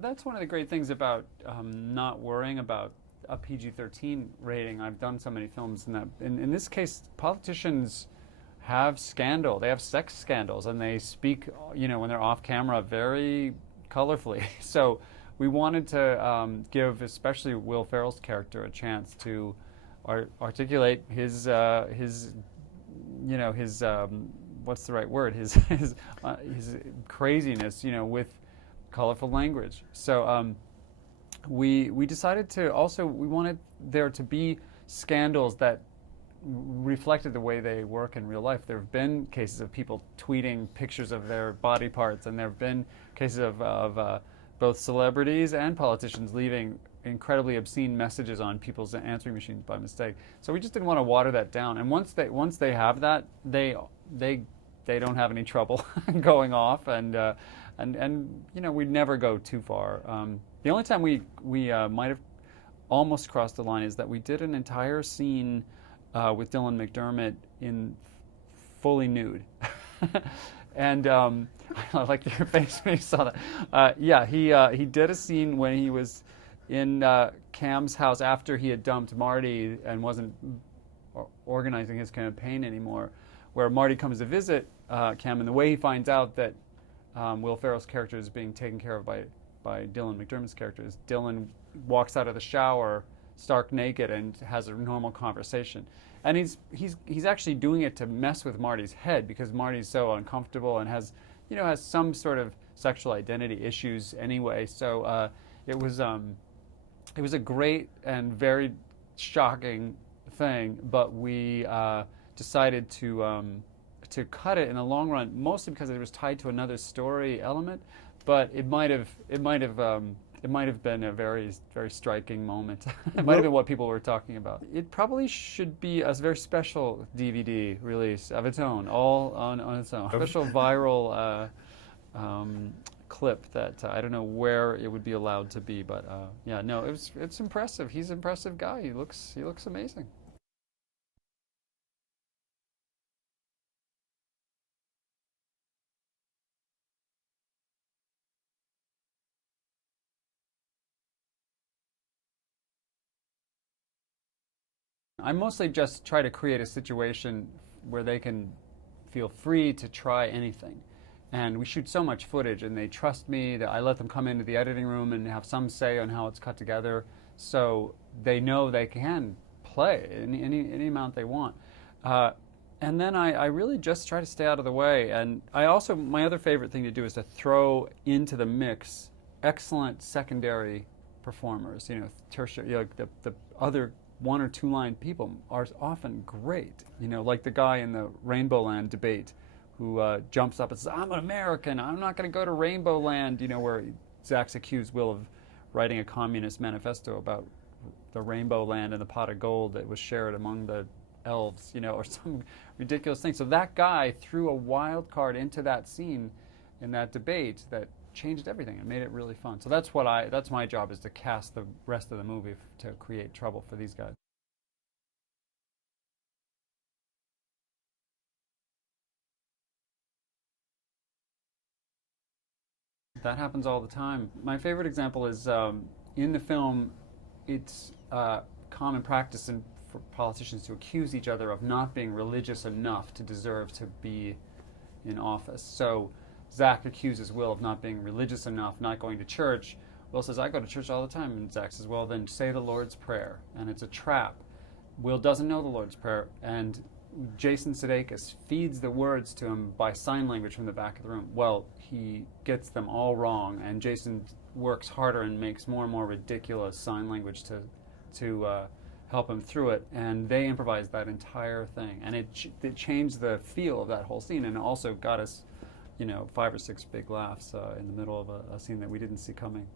That's one of the great things about not worrying about a PG-13 rating. I've done so many films in that. In this case, politicians have scandal. They have sex scandals, and they speak, when they're off camera, very colorfully. So we wanted to give, especially Will Ferrell's character, a chance to articulate his what's the right word? His craziness, with colorful language. So we decided to also, we wanted there to be scandals that reflected the way they work in real life. There have been cases of people tweeting pictures of their body parts, and there have been cases of both celebrities and politicians leaving incredibly obscene messages on people's answering machines by mistake. So we just didn't want to water that down. And once they have that, they don't have any trouble going off, and we'd never go too far. The only time we might have almost crossed the line is that we did an entire scene with Dylan McDermott in fully nude. And I like your face when you saw that. He did a scene when he was in Cam's house after he had dumped Marty and wasn't organizing his campaign anymore, where Marty comes to visit Cam, and the way he finds out that Will Ferrell's character is being taken care of by Dylan McDermott's character is Dylan walks out of the shower stark naked and has a normal conversation. And he's actually doing it to mess with Marty's head, because Marty's so uncomfortable and has some sort of sexual identity issues anyway. So it was a great and very shocking thing, but we decided to cut it in the long run, mostly because it was tied to another story element. But it might have been a very, very striking moment. It might have been what people were talking about. It probably should be a very special DVD release of its own, all on its own. Special viral clip that I don't know where it would be allowed to be, but it's impressive. He's an impressive guy. He looks amazing. I mostly just try to create a situation where they can feel free to try anything. And we shoot so much footage, and they trust me that I let them come into the editing room and have some say on how it's cut together, so they know they can play any amount they want. And then I really just try to stay out of the way. And my other favorite thing to do is to throw into the mix excellent secondary performers. Tertiary, like the other one or two line people are often great. Like the guy in the Rainbow Land debate who jumps up and says, "I'm an American. I'm not going to go to Rainbow Land." Where Zach's accused Will of writing a communist manifesto about the Rainbow Land and the pot of gold that was shared among the elves, or some ridiculous thing. So that guy threw a wild card into that scene in that debate that changed everything and made it really fun. So that's my job, is to cast the rest of the movie to create trouble for these guys. That happens all the time. My favorite example is in the film, it's common practice for politicians to accuse each other of not being religious enough to deserve to be in office. So Zach accuses Will of not being religious enough, not going to church. Will says, "I go to church all the time." And Zach says, "Well, then say the Lord's Prayer." And it's a trap. Will doesn't know the Lord's Prayer, and Jason Sudeikis feeds the words to him by sign language from the back of the room. Well, he gets them all wrong, and Jason works harder and makes more and more ridiculous sign language to help him through it. And they improvised that entire thing, and it changed the feel of that whole scene, and also got us 5 or 6 big laughs in the middle of a scene that we didn't see coming.